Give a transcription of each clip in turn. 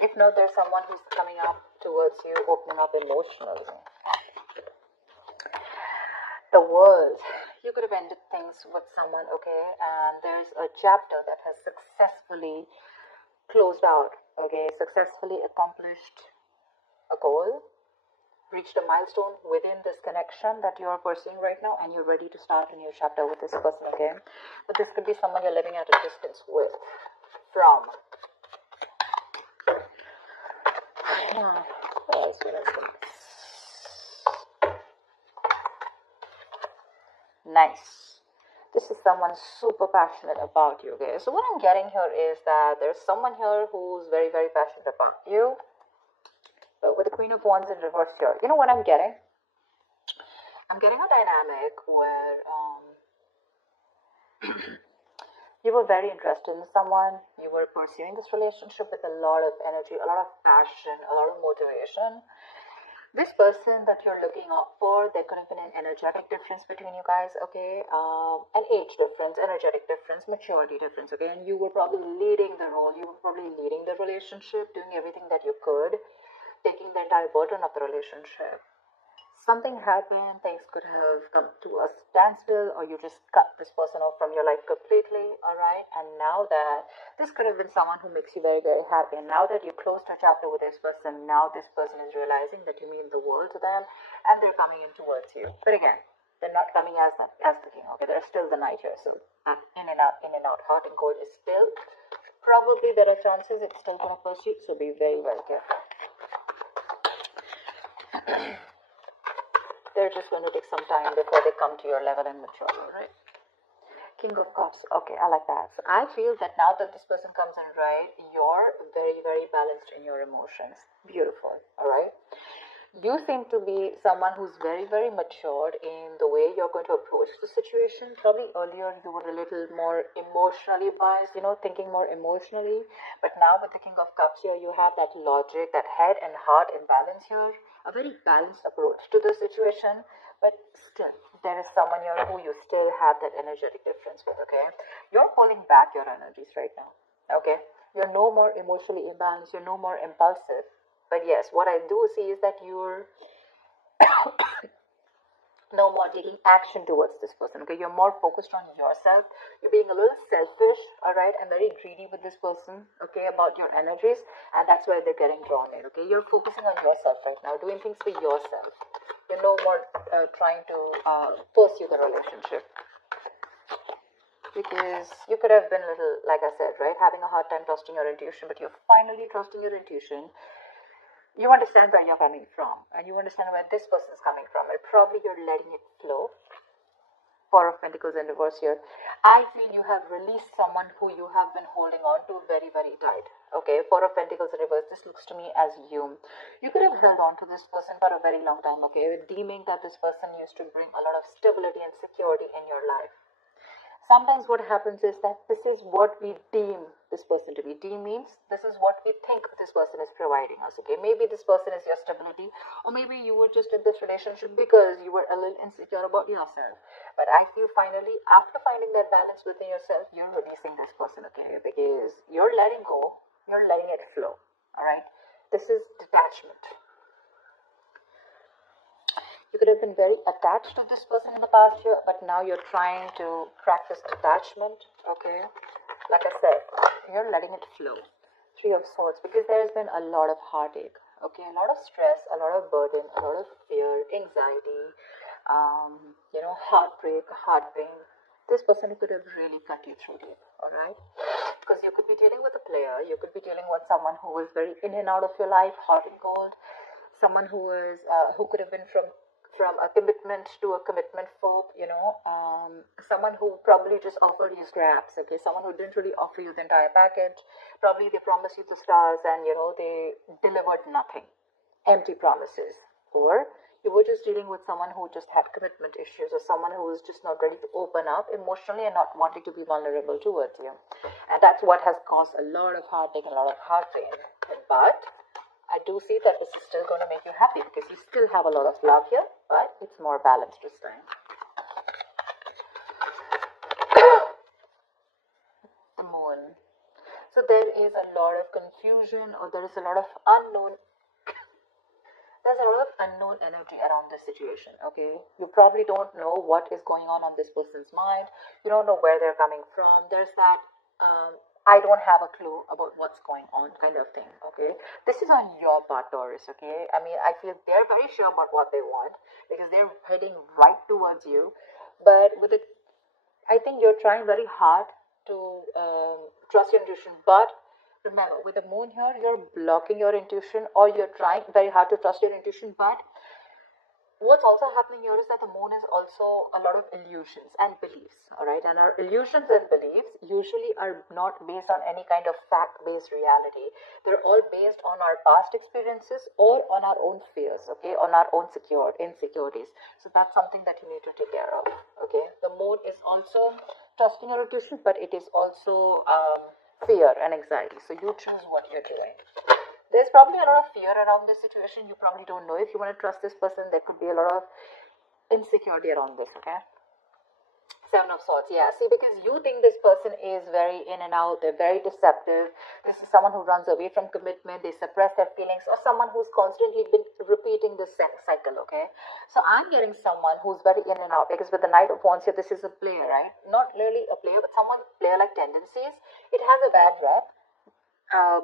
If not, there's someone who's coming up towards you, opening up emotionally. The world. You could have ended things with someone, okay? And there's a chapter that has successfully closed out, okay? Successfully accomplished a goal, reached a milestone within this connection that you're pursuing right now, and you're ready to start a new chapter with this person, okay? But this could be someone you're living at a distance with, from. What else would I say? Nice. This is someone super passionate about you, okay? So what I'm getting here is that there's someone here who's very, very passionate about you. But with the Queen of Wands in reverse here, you know what I'm getting? I'm getting a dynamic where you were very interested in someone. You were pursuing this relationship with a lot of energy, a lot of passion, a lot of motivation. This person that you're looking out for, there could have been an energetic difference between you guys, okay? An age difference, energetic difference, maturity difference, okay? And you were probably leading the role. You were probably leading the relationship, doing everything that you could, taking the entire burden of the relationship. Something happened, things could have come to a standstill, or you just cut this person off from your life completely, alright? And now that, this could have been someone who makes you very, very happy, and now that you closed a chapter with this person, now this person is realizing that you mean the world to them, and they're coming in towards you. But again, they're not coming as the king, okay? There's still the knight here, so that in and out, hot and cold is still, probably there are chances it's still going to pursue, so be very, very careful. They're just going to take some time before they come to your level and mature, right? King of Cups. Okay, I like that. So I feel that now that this person comes in, right, you're very, very balanced in your emotions. Beautiful, all right? You seem to be someone who's very, very matured in the way you're going to approach the situation. Probably earlier you were a little more emotionally biased, you know, thinking more emotionally. But now with the King of Cups here, you have that logic, that head and heart in balance here. A very balanced approach to the situation. But still, there is someone here who you still have that energetic difference with, okay? You're pulling back your energies right now, okay? You're no more emotionally imbalanced. You're no more impulsive. But yes, what I do see is that you're no more taking action towards this person, okay? You're more focused on yourself. You're being a little selfish, all right, and very greedy with this person, okay, about your energies, and that's where they're getting drawn in, okay? You're focusing on yourself right now, doing things for yourself. You're no more trying to pursue the relationship. Because you could have been a little, like I said, right, having a hard time trusting your intuition, but you're finally trusting your intuition. You understand where you're coming from, and you understand where this person is coming from, and probably you're letting it flow. Four of Pentacles in reverse here. I feel you have released someone who you have been holding on to very, very tight. Okay, Four of Pentacles in reverse. This looks to me as you. You could have held on to this person for a very long time, okay, deeming that this person used to bring a lot of stability and security in your life. Sometimes what happens is that this is what we deem this person to be. Deem means this is what we think this person is providing us, okay? Maybe this person is your stability, or maybe you were just in this relationship because you were a little insecure about yourself. But I feel finally, after finding that balance within yourself, you're releasing this person, okay? Because you're letting go, you're letting it flow, all right? This is detachment. You could have been very attached to this person in the past year, but now you're trying to practice detachment, okay? Like I said, you're letting it flow. Three of Swords, because there's been a lot of heartache, okay? A lot of stress, a lot of burden, a lot of fear, anxiety, heartbreak, heart pain. This person could have really cut you through deep, all right? Because you could be dealing with a player, you could be dealing with someone who is very in and out of your life, hot and cold, someone who could have been from a commitment to a commitment phobe, someone who probably just offered you scraps, okay, someone who didn't really offer you the entire package. Probably they promised you the stars and, they delivered nothing, empty promises. Or you were just dealing with someone who just had commitment issues, or someone who was just not ready to open up emotionally and not wanting to be vulnerable towards you. And that's what has caused a lot of heartache and a lot of heart pain. But I do see that this is still going to make you happy because you still have a lot of love here, but it's more balanced this time. The Moon. So there is a lot of confusion, or there is a lot of unknown. There's a lot of unknown energy around this situation, okay? You probably don't know what is going on this person's mind. You don't know where they're coming from. There's that, I don't have a clue about what's going on kind of thing, okay? This is on your part, Taurus, okay? I mean, I feel they're very sure about what they want because they're heading right towards you. But with it, I think you're trying very hard to trust your intuition, but remember, with the moon here, you're blocking your intuition, or you're trying very hard to trust your intuition. But what's also happening here is that the moon is also a lot of illusions and beliefs, all right? And our illusions and beliefs usually are not based on any kind of fact-based reality. They're all based on our past experiences or on our own fears, okay? On our own insecurities. So that's something that you need to take care of, okay? The moon is also trusting your intuition, but it is also fear and anxiety. So you choose what you're doing. There's probably a lot of fear around this situation. You probably don't know if you want to trust this person. There could be a lot of insecurity around this, okay? Seven of Swords, yeah. See, because you think this person is very in and out, they're very deceptive. This is someone who runs away from commitment, they suppress their feelings, or someone who's constantly been repeating this cycle, okay? So I'm getting someone who's very in and out, because with the Knight of Wands here, this is a player, right? Not really a player, but someone player-like tendencies. It has a bad rep.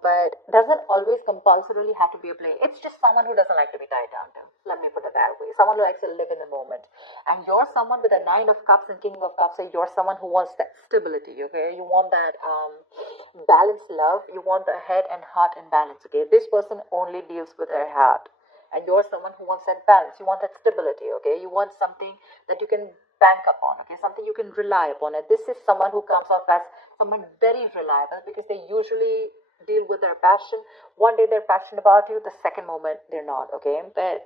But doesn't always compulsorily have to be a player. It's just someone who doesn't like to be tied down to. Let me put it that way. Someone who likes to live in the moment. And you're someone with a Nine of Cups and King of Cups. So you're someone who wants that stability, okay? You want that balanced love. You want the head and heart in balance, okay? This person only deals with their heart. And you're someone who wants that balance. You want that stability, okay? You want something that you can bank upon, okay? Something you can rely upon. And this is someone who comes off as someone very reliable, because they usually deal with their passion. One day they're passionate about you, the second moment they're not, okay? But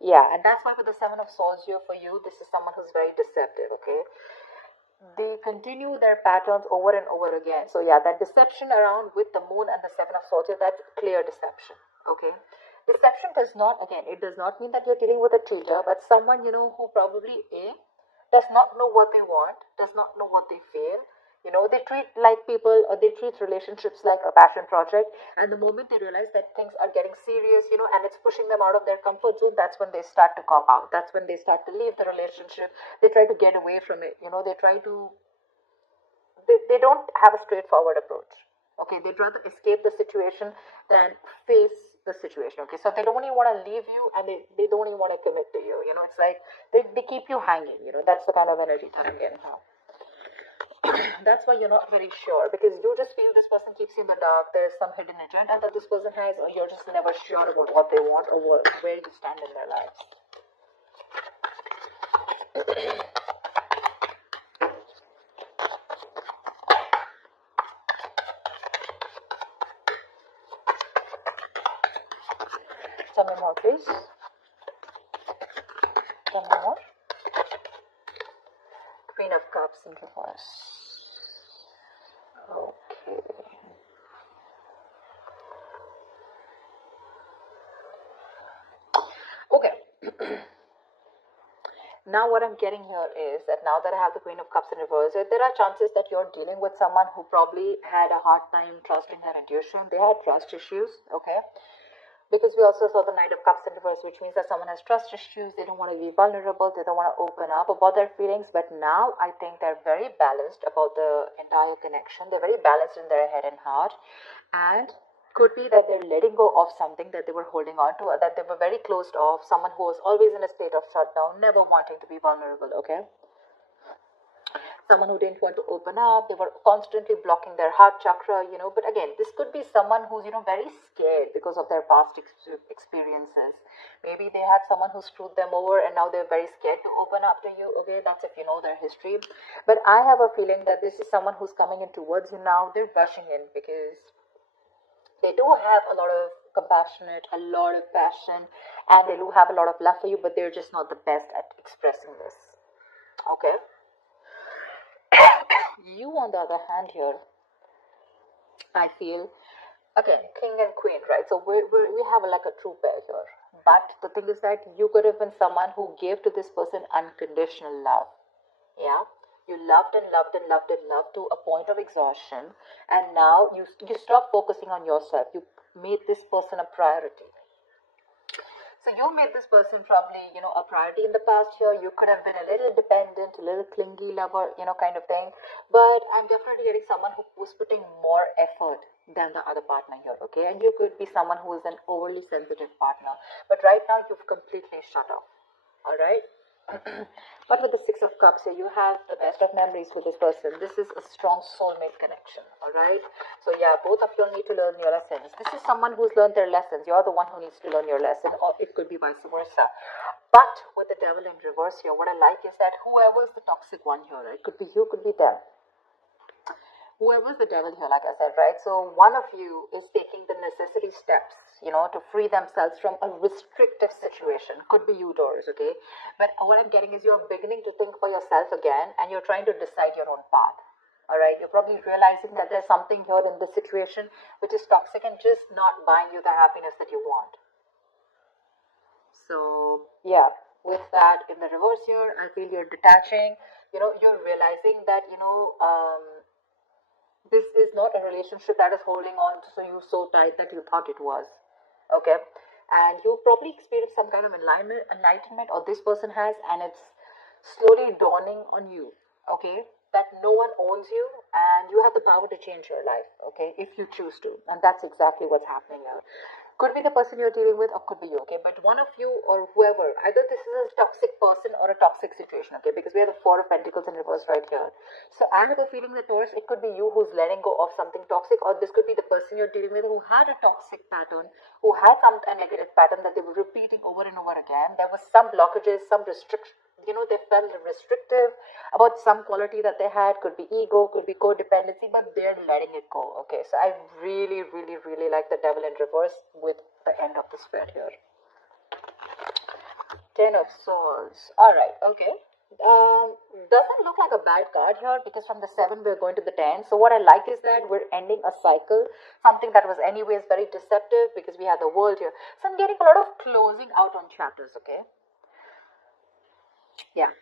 yeah, and that's why with the Seven of Swords here for you, this is someone who's very deceptive, okay? They continue their patterns over and over again. So yeah, that deception around with the moon and the Seven of Swords here, that's clear deception, okay? Deception does not, again, it does not mean that you're dealing with a cheater, but someone, you know, who probably does not know what they want, does not know what they feel. You know, they treat like people, or they treat relationships like a passion project. And the moment they realize that things are getting serious, you know, and it's pushing them out of their comfort zone, that's when they start to cop out. That's when they start to leave the relationship. They try to get away from it. You know, they don't have a straightforward approach. Okay, they'd rather escape the situation than face the situation. Okay, so they don't even want to leave you, and they don't even want to commit to you. You know, it's like they keep you hanging. You know, that's the kind of energy that I'm getting now. That's why you're not very sure, because you just feel this person keeps you in the dark. There's some hidden agenda that this person has, or you're just never sure about what they want, or where you stand in their lives. Tell me more, please. Tell me more. Queen of Cups in reverse. Okay. Okay. Now what I'm getting here is that now that I have the Queen of Cups in reverse, there are chances that you're dealing with someone who probably had a hard time trusting her intuition. They had trust issues, okay? Because we also saw the Knight of Cups in reverse, which means that someone has trust issues. They don't want to be vulnerable. They don't want to open up about their feelings. But now I think they're very balanced about the entire connection. They're very balanced in their head and heart. And could be that they're letting go of something that they were holding on to, or that they were very closed off. Someone who was always in a state of shutdown, never wanting to be vulnerable, okay? Someone who didn't want to open up. They were constantly blocking their heart chakra, you know. But again, this could be someone who's, you know, very scared because of their past experiences. Maybe they had someone who screwed them over, and now they're very scared to open up to you. Okay, that's if you know their history. But I have a feeling that this is someone who's coming in towards you now. They're rushing in because they do have a lot of compassionate, a lot of passion, and they do have a lot of love for you, but they're just not the best at expressing this. Okay? You, on the other hand, here, I feel, again, King and Queen, right? So we have like a true pair here. But the thing is that you could have been someone who gave to this person unconditional love. Yeah? You loved and loved and loved and loved to a point of exhaustion, and now you stop focusing on yourself. You made this person a priority. So you made this person probably, a priority in the past year. You could have been a little dependent, a little clingy lover, kind of thing. But I'm definitely getting someone who's putting more effort than the other partner here, okay? And you could be someone who is an overly sensitive partner. But right now, you've completely shut off, all right? But with the Six of Cups here, you have the best of memories with this person. This is a strong soulmate connection, all right? So yeah, both of you need to learn your lessons. This is someone who's learned their lessons. You're the one who needs to learn your lesson, or it could be vice versa. But with the Devil in reverse here, what I like is that whoever's the toxic one here, right? Could be you, could be them. Whoever's the devil here, like I said, right? So one of you is taking the necessary steps, to free themselves from a restrictive situation. Could be you, Taurus, okay? But what I'm getting is you're beginning to think for yourself again, and you're trying to decide your own path. All right? You're probably realizing that there's something here in this situation which is toxic and just not buying you the happiness that you want. So, yeah, with that in the reverse here, I feel you're detaching. You're realizing that, this is not a relationship that is holding on to you so tight that you thought it was, okay? And you probably experienced some kind of enlightenment, or this person has, and it's slowly dawning on you, okay, that no one owns you, and you have the power to change your life, okay, if you choose to. And that's exactly what's happening here. Could be the person you're dealing with, or could be you, okay? But one of you or whoever, either this is a toxic person or a toxic situation, okay? Because we have the Four of Pentacles in reverse right here. So I have a feeling that, Taurus, it could be you who's letting go of something toxic, or this could be the person you're dealing with who had a toxic pattern, who had some negative pattern that they were repeating over and over again. There was some blockages, some restriction. They felt restrictive about some quality that they had. Could be ego, could be codependency, but they're letting it go, okay? So I really, really, really like the Devil in reverse with the end of the spread here. Ten of Swords. All right, okay. Doesn't look like a bad card here, because from the 7 we're going to the 10. So what I like is that we're ending a cycle, something that was anyways very deceptive, because we have the World here. So I'm getting a lot of closing out on chapters, okay? Yeah.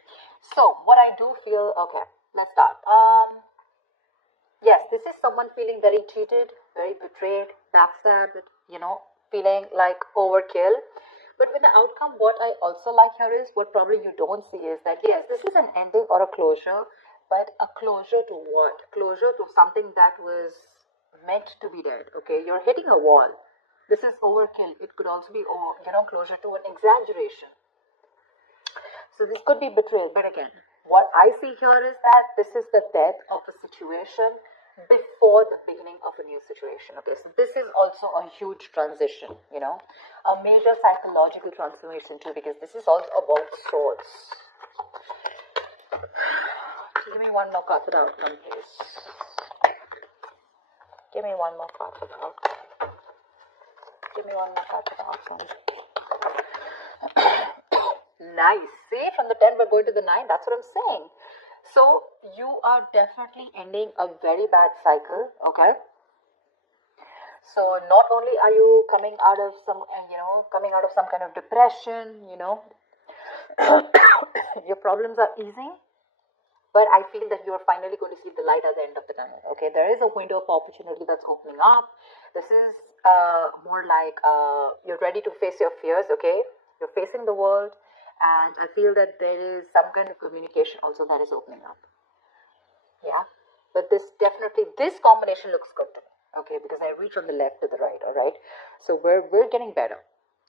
So what I do feel, okay, let's start. Yes, this is someone feeling very cheated, very betrayed, backstabbed, feeling like overkill. But with the outcome, what I also like here is, what probably you don't see is that, yes, this is an ending or a closure, but a closure to what? Closure to something that was meant to be dead, okay? You're hitting a wall. This is overkill. It could also be, closure to an exaggeration. So this could be betrayal, but again, what I see here is that this is the death of a situation before the beginning of a new situation, okay? So this is also a huge transition, a major psychological transformation too, because this is also about swords. Give me one more card for the outcome, please. Give me one more card for the outcome. Give me one more card for the outcome. Nice. See, from the 10 we're going to the 9. That's what I'm saying. So you are definitely ending a very bad cycle, okay? So not only are you coming out of some kind of depression, your problems are easing, but I feel that you are finally going to see the light at the end of the tunnel, okay? There is a window of opportunity that's opening up. This is more like you're ready to face your fears, okay? You're facing the world. And I feel that there is some kind of communication also that is opening up. Yeah. But this combination looks good to me. Okay, because I reach from the left to the right, all right? So we're getting better.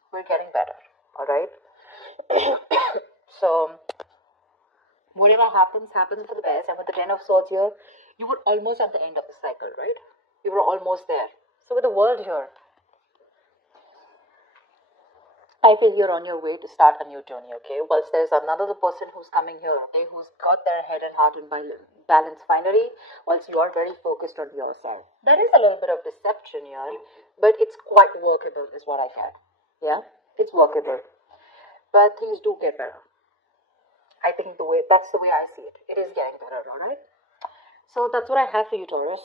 We're getting better, all right? So whatever happens for the best. And with the 10 of Swords here, you were almost at the end of the cycle, right? You were almost there. So with the World here, I feel you're on your way to start a new journey, okay? Whilst there's another person who's coming here, okay, who's got their head and heart in balance finally, whilst you are very focused on yourself. There is a little bit of deception here, but it's quite workable is what I get. Yeah? It's workable. But things do get better. I think that's the way I see it. It is getting better, alright? So that's what I have for you, Taurus.